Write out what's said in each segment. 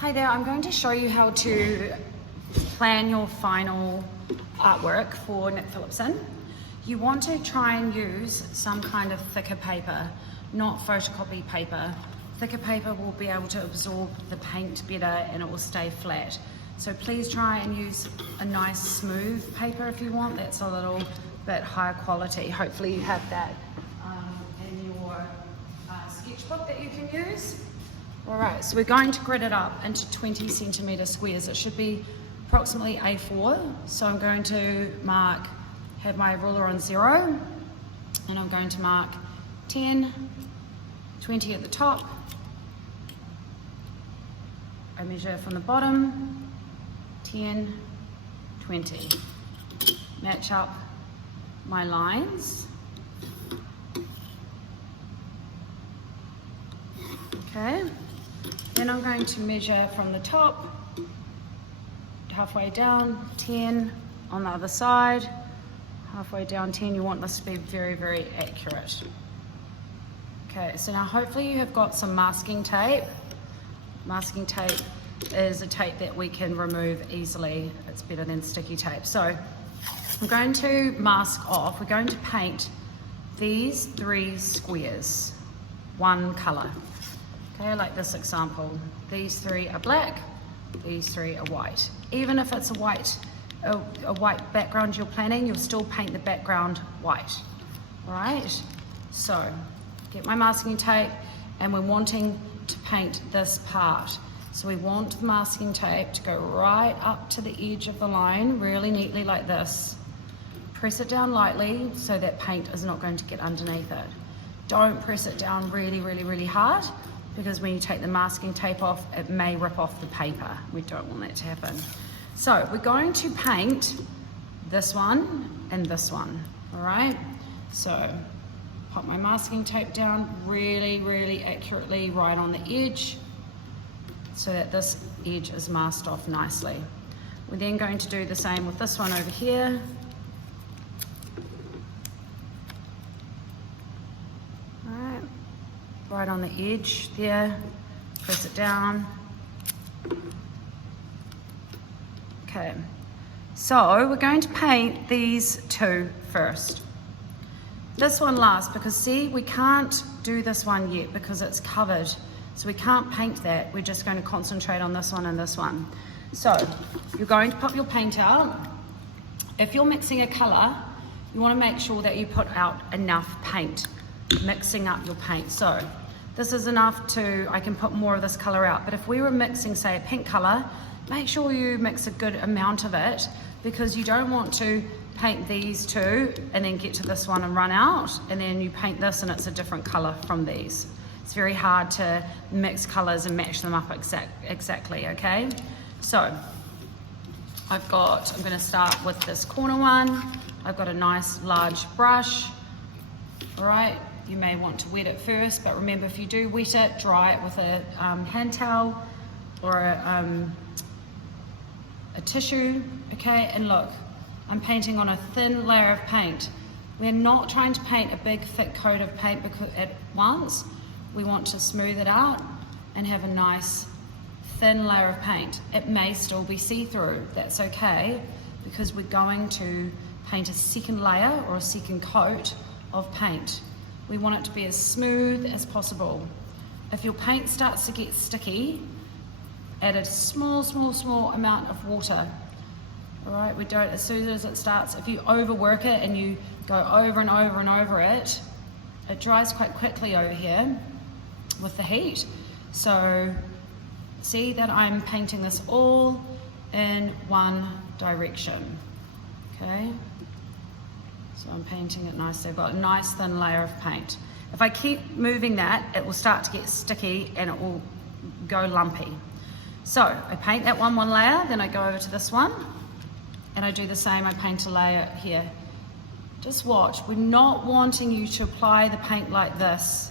Hi there, I'm going to show you how to plan your final artwork for Nic Phillipson. You want to try and use some kind of thicker paper, not photocopy paper. Thicker paper will be able to absorb the paint better and it will stay flat. So please try and use a nice smooth paper if you want, that's a little bit higher quality. Hopefully you have that in your sketchbook that you can use. Alright, so we're going to grid it up into 20 centimetre squares. It should be approximately A4. So I'm going to have my ruler on 0, and I'm going to mark 10, 20 at the top. I measure from the bottom, 10, 20. Match up my lines. Okay. Then I'm going to measure from the top, halfway down, 10 on the other side, halfway down 10. You want this to be very, very accurate. Okay, so now hopefully you have got some masking tape. Masking tape is a tape that we can remove easily. It's better than sticky tape. So I'm going to mask off. We're going to paint these 3 squares, one colour. Okay, like this example. These 3 are black, these 3 are white. Even if it's a white background you're planning, you'll still paint the background white. Alright, so get my masking tape, and we're wanting to paint this part. So we want the masking tape to go right up to the edge of the line, really neatly like this. Press it down lightly so that paint is not going to get underneath it. Don't press it down really, really, really hard, because when you take the masking tape off, it may rip off the paper. We don't want that to happen. So we're going to paint this one and this one, all right? So pop my masking tape down really, really accurately right on the edge so that this edge is masked off nicely. We're then going to do the same with this one over here. Right on the edge there, press it down. Okay, so we're going to paint these 2 first. This one last, because see, we can't do this one yet because it's covered. So we can't paint that, we're just going to concentrate on this one and this one. So you're going to pop your paint out. If you're mixing a colour, you want to make sure that you put out enough paint, mixing up your paint. So this is enough I can put more of this colour out. But if we were mixing, say, a pink colour, make sure you mix a good amount of it, because you don't want to paint these 2 and then get to this one and run out, and then you paint this and it's a different colour from these. It's very hard to mix colours and match them up exactly, okay? So I'm going to start with this corner one. I've got a nice large brush, all right? You may want to wet it first, but remember, if you do wet it, dry it with a hand towel or a tissue, okay? And look, I'm painting on a thin layer of paint. We're not trying to paint a big thick coat of paint at once. We want to smooth it out and have a nice thin layer of paint. It may still be see-through, that's okay, because we're going to paint a second layer or a second coat of paint. We want it to be as smooth as possible. If your paint starts to get sticky, add a small amount of water. All right, we don't, as soon as it starts, if you overwork it and you go over and over and over it, it dries quite quickly over here with the heat. So see that I'm painting this all in one direction, okay? So I'm painting it nicely. I've got a nice thin layer of paint. If I keep moving that, it will start to get sticky and it will go lumpy. So I paint that one layer, then I go over to this one, and I do the same. I paint a layer here. Just watch. We're not wanting you to apply the paint like this.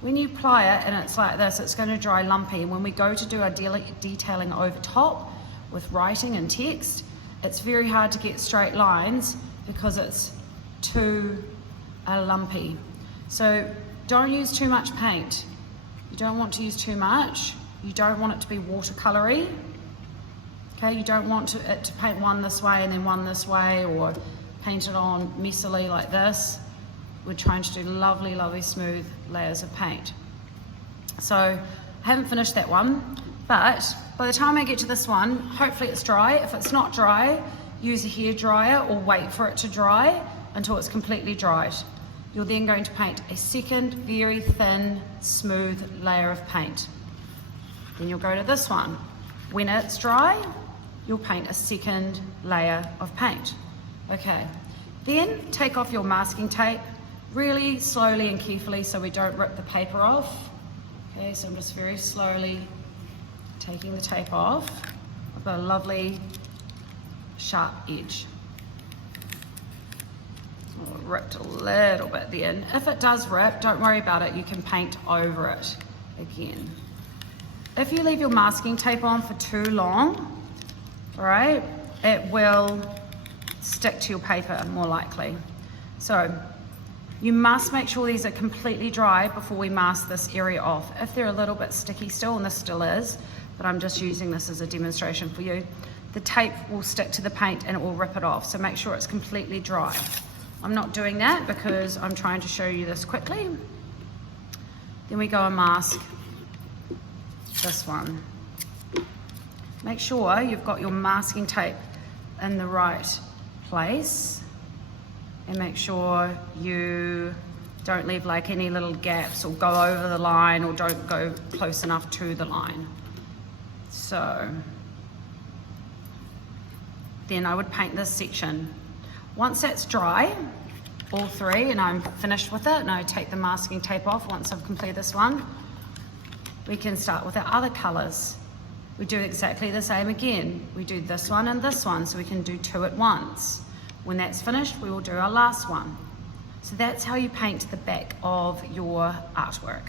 When you apply it and it's like this, it's going to dry lumpy. When we go to do our detailing over top with writing and text, it's very hard to get straight lines because it's too lumpy. So don't use too much paint. You don't want to use too much. You don't want it to be watercolory. Okay, you don't want it to paint one this way and then one this way, or paint it on messily like this. We're trying to do lovely, lovely smooth layers of paint. So I haven't finished that one, but by the time I get to this one, hopefully it's dry. If it's not dry, use a hair dryer or wait for it to dry until it's completely dried. You're then going to paint a second very thin, smooth layer of paint. Then you'll go to this one. When it's dry, you'll paint a second layer of paint. Okay, then take off your masking tape really slowly and carefully so we don't rip the paper off. Okay, so I'm just very slowly taking the tape off. I've got a lovely sharp edge. Oh, it ripped a little bit then. If it does rip, don't worry about it, you can paint over it again. If you leave your masking tape on for too long, all right, it will stick to your paper more likely. So you must make sure these are completely dry before we mask this area off. If they're a little bit sticky still, and this still is, but I'm just using this as a demonstration for you, the tape will stick to the paint and it will rip it off. So make sure it's completely dry. I'm not doing that because I'm trying to show you this quickly. Then we go and mask this one. Make sure you've got your masking tape in the right place, and make sure you don't leave like any little gaps or go over the line, or don't go close enough to the line. So then I would paint this section. Once that's dry, all three, and I'm finished with it, and I take the masking tape off once I've completed this one, we can start with our other colors. We do exactly the same again. We do this one and this one, so we can do two at once. When that's finished, we will do our last one. So that's how you paint the back of your artwork.